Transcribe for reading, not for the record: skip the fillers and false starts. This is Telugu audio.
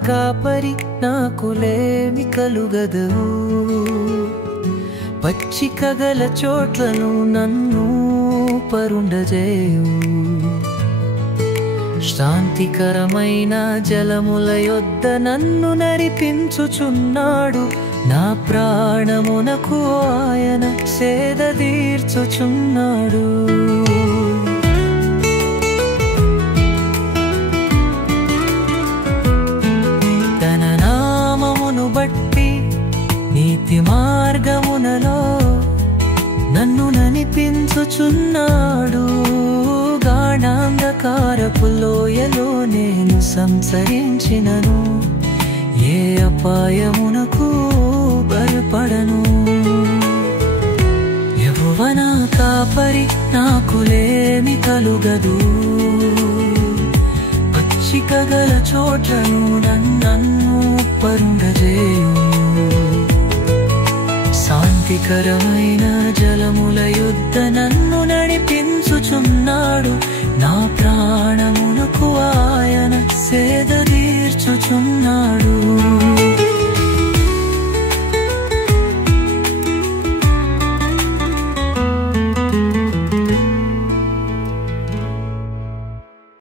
కాపరి నాకులేమి కలుగదు పచ్చికగల చోట్లను నన్ను పరుండజేయు శాంతికరమైన జలముల యొద్ద నన్ను నడిపించుచున్నాడు నా ప్రాణమునకు ఆయన సేద తీర్చుచున్నాడు తన నామమును బట్టి నీతి మార్గమునలో నన్ను నడిపించుచున్నాడు గాఢాంధకారపు లోయలో నేను సంచరించినను ఏ అపాయమునకు భయపడను యెహోవా నా కాపరి నాకులేమి కలుగదు పచ్చికగల చోట్లను నన్ను పరుండజేయు శాంతికరమైన